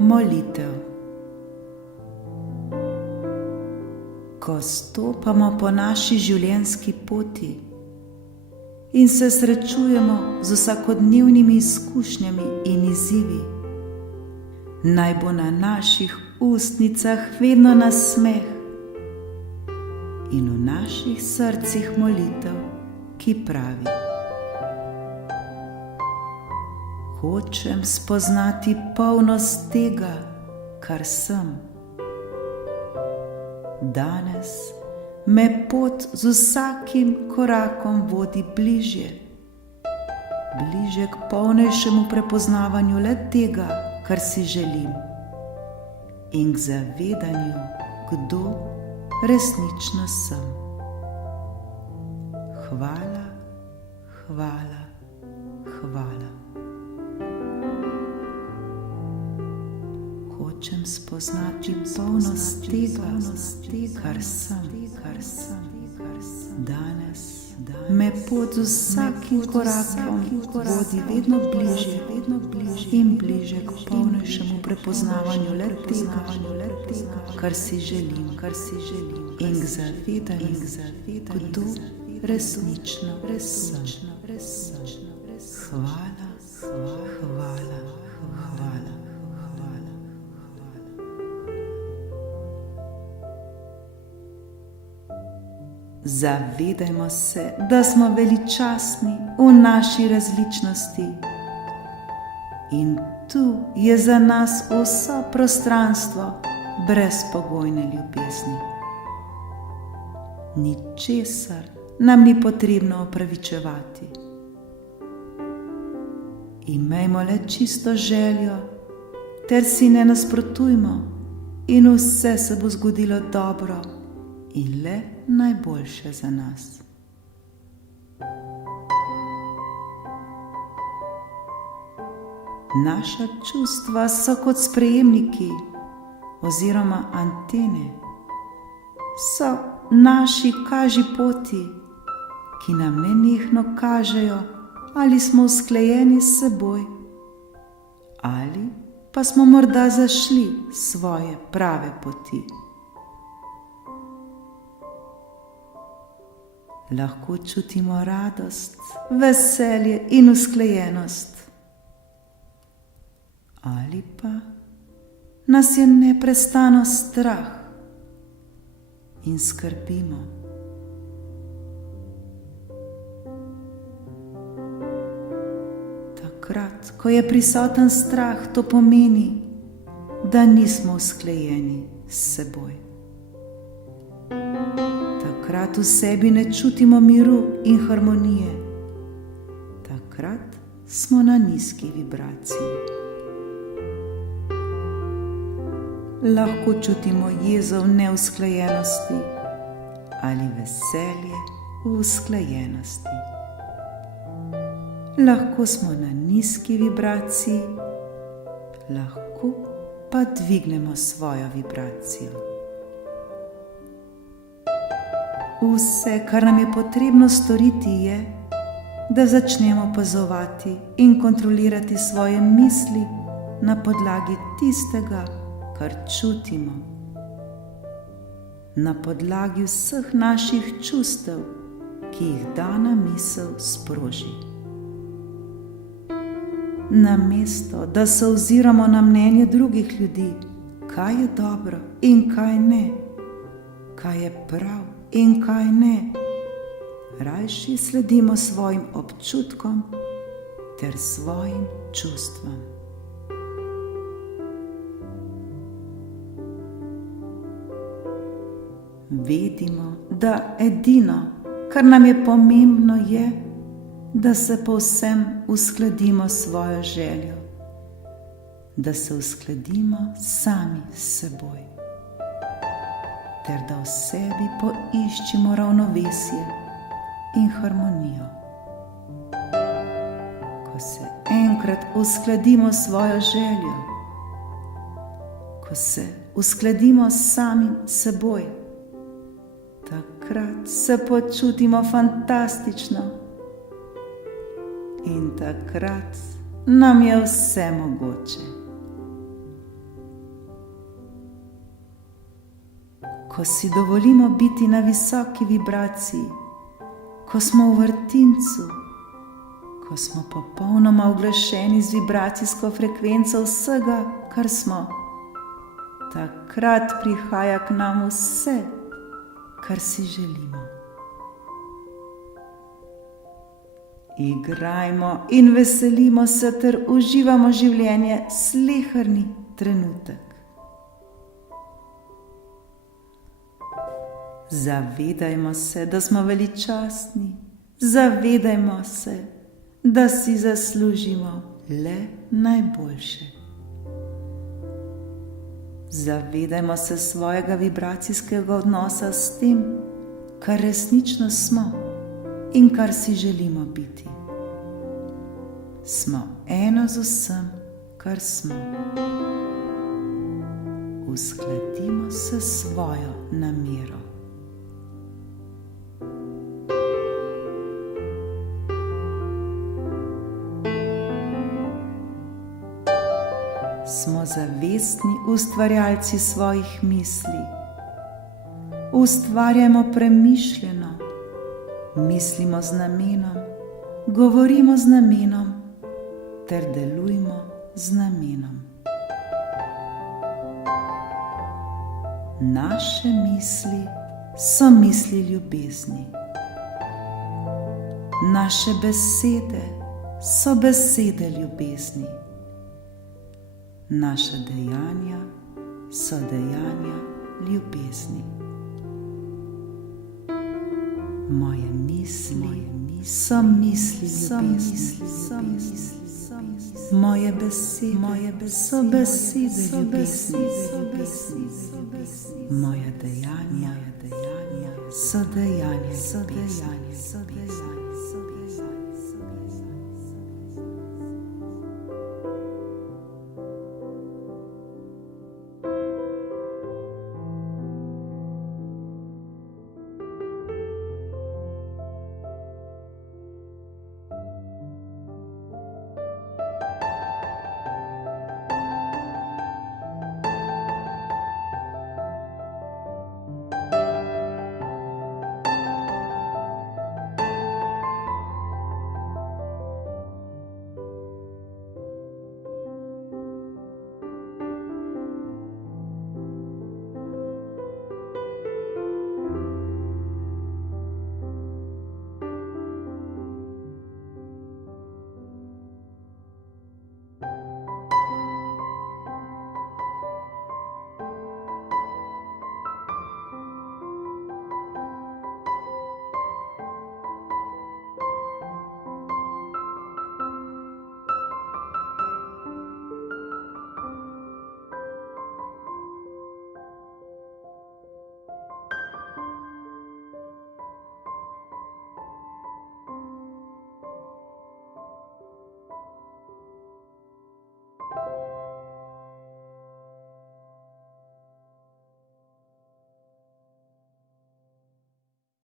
Molitev. Ko stopamo po naši življenjski poti in se srečujemo z vsakodnevnimi izkušnjami in izzivi, naj bo na naših ustnicah vedno nasmeh in v naših srcih molitev, ki pravi: hočem spoznati polnost tega, kar sem. Danes me pot z vsakim korakom vodi bližje k polnejšemu prepoznavanju le tega, kar si želim, in k zavedanju, kdo resnično sem. Hvala, hvala, hvala. Hočem spoznati polnost tega, kar sem. Danes me pot z vsakim korakom vodi vedno bližje in bližje k polnejšemu prepoznavanju le tega, kar si želim, in k zavedanju, kdo resnično sem. Hvala, hvala, hvala. Zavedajmo se, da smo veličastni v naši različnosti in tu je za nas vso prostranstvo brezpogojne ljubezni. Ničesar nam ni potrebno opravičevati. Imejmo le čisto željo ter si ne nasprotujmo in vse se bo zgodilo dobro in le najboljše za nas. Naša čustva so kot sprejemniki oziroma antene, so naši kažipoti, ki nam nenehno kažejo, ali smo usklajeni s seboj ali pa smo morda zašli svoje prave poti. Lahko čutimo radost, veselje in usklajenost, ali pa nas je neprestano strah in skrbimo. Takrat, ko je prisoten strah, to pomeni, da nismo usklajeni s seboj. Takrat v sebi ne čutimo miru in harmonije. Takrat smo na nizki vibraciji. Lahko čutimo jezo v neusklajenosti ali veselje v usklajenosti. Lahko smo na nizki vibraciji, lahko pa dvignemo svojo vibracijo. Vse, kar nam je potrebno storiti, je, da začnemo opazovati in kontrolirati svoje misli na podlagi tistega, kar čutimo, na podlagi vseh naših čustev, ki jih dana misel sproži. Namesto, da se oziramo na mnenje drugih ljudi, kaj je dobro in kaj ne, kaj je prav in kaj ne, rajši sledimo svojim občutkom ter svojim čustvom. Vedimo, da edino, kar nam je pomembno, je, da se povsem uskladimo s svojo željo, da se uskladimo sami s seboj, ter da v sebi poiščimo ravnovesje in harmonijo. Ko se enkrat uskladimo s svojo željo, ko se uskladimo s samim seboj, takrat se počutimo fantastično in takrat nam je vse mogoče. ko si dovolimo biti na visoki vibraciji, ko smo v vrtincu, ko smo popolnoma uglašeni z vibracijsko frekvenco vsega, kar smo, takrat prihaja k nam vse, kar si želimo. Igrajmo in veselimo se ter uživamo življenje sleherni trenutek. Zavedajmo se, da smo veličastni, zavedajmo se, da si zaslužimo le najboljše. Zavedajmo se svojega vibracijskega odnosa s tem, kar resnično smo in kar si želimo biti. Smo eno z vsem, kar smo. Uskladimo se s svojo namero. Smo zavestni ustvarjalci svojih misli. Ustvarjamo premišljeno, mislimo z namenom, govorimo z namenom ter delujmo z namenom. Naše misli so misli ljubezni. Naše besede so besede ljubezni. Naša dejanja so dejanja ljubezni. Moje misli so misli ljubezni. Moje besede so besede ljubezni. Moja dejanja so dejanja ljubezni.